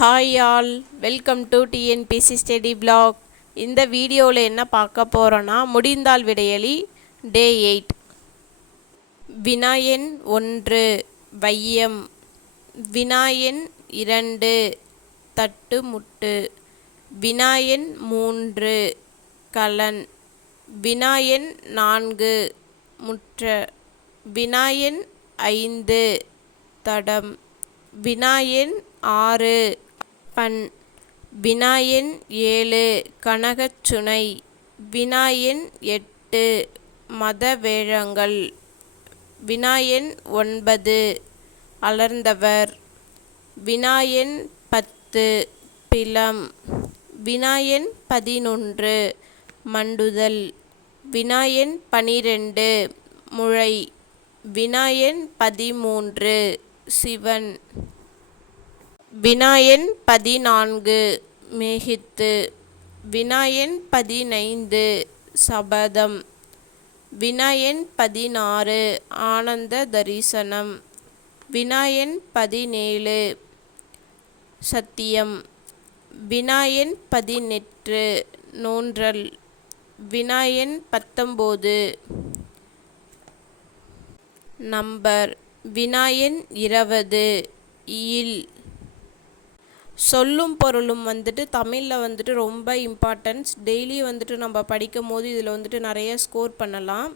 Hi all welcome to TNPSC study blog இந்த வீடியோவில் என்ன பார்க்க போகிறோன்னா முடிந்தால் விடையலி டே எயிட் வினாயன் ஒன்று வையம். வினாயன் இரண்டு தட்டு முட்டு. வினாயன் மூன்று கலன். வினாயன் நான்கு முற்ற. வினாயன் ஐந்து தடம். வினாயன் ஆறு பண் வினாயன் ஏழு கனகச்சுனை வினாயன் எட்டு மதவேழங்கள் வினாயன் ஒன்பது அலர்ந்தவர் வினாயன் பத்து பிலம் வினாயன் பதினொன்று மண்டுதல் வினாயன் பனிரெண்டு முளை வினாயன் பதிமூன்று சிவன் வினாயன் பதினான்கு மேகித்து. வினாயன் பதினைந்து சபதம். வினாயன் பதினாறு ஆனந்த தரிசனம். வினாயன் பதினேழு சத்தியம். வினாயன் பதினெட்டு நோன்றல். வினாயன் பத்தொம்போது நம்பர். வினாயன் இருபது இல். சொல்லும் பொருளும் வந்துட்டு தமிழில் வந்துட்டு ரொம்ப இம்பார்ட்டன்ஸ் டெய்லி வந்துட்டு நம்ம படிக்கும் போது இதில் வந்துட்டு நிறைய ஸ்கோர் பண்ணலாம்.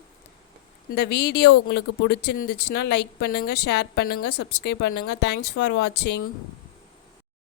இந்த வீடியோ உங்களுக்கு பிடிச்சிருந்துச்சுன்னா லைக் பண்ணுங்கள் ஷேர் பண்ணுங்கள் சப்ஸ்கிரைப் பண்ணுங்கள் தேங்க்ஸ் ஃபார் வாட்சிங்